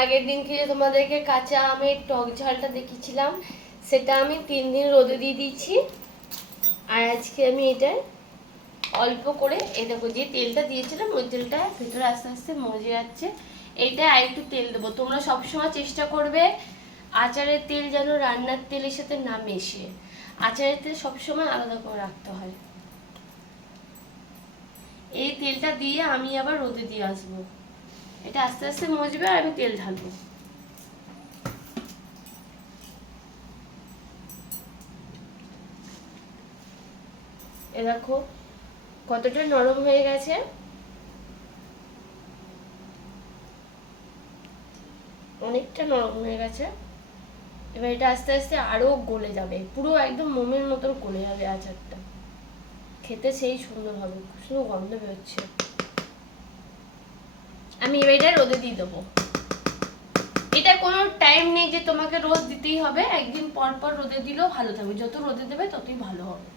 আগের দিনকে যে তোমাদেরকে কাঁচা আমের টক ঝালটা দেখিয়েছিলাম, সেটা আমি 3 দিন রোদে দিয়ে দিয়েছি। আর আজকে আমি এটা অল্প করে, এই দেখো যে তেলটা দিয়েছিলাম ওই তেলটা ভেতরে আস্তে আস্তে মজে যাচ্ছে। এইটা আর একটু তেল দেবো। তোমরা সবসময় চেষ্টা করবে আচারের তেল যেন রান্নার তেলের সাথে না মেশে। আচারের তেল সবসময় আলাদা করে রাখতে হয়। এই তেলটা দিয়ে আমি আবার রোদে দিয়ে আসবো। এটা আস্তে আস্তে মজবে আর আমি তেল ঢালবো। এ দেখো কতটা নরম হয়ে গেছে। অনেকটা নরম হয়ে গেছে। এবার এটা আস্তে আস্তে আরো গলে যাবে, পুরো একদম মোমের মতন গলে যাবে আচারটা। খেতে সেই সুন্দর হবে, খুব সুন্দর গন্ধ বেরোচ্ছে। আমি এবার এটা রোদে দিয়ে দেবো। এটা কোনো টাইম নেই যে তোমাকে রোদ দিতেই হবে, একদিন পর পর রোদে দিলেও ভালো থাকবে। যত রোদে দেবে ততই ভালো হবে।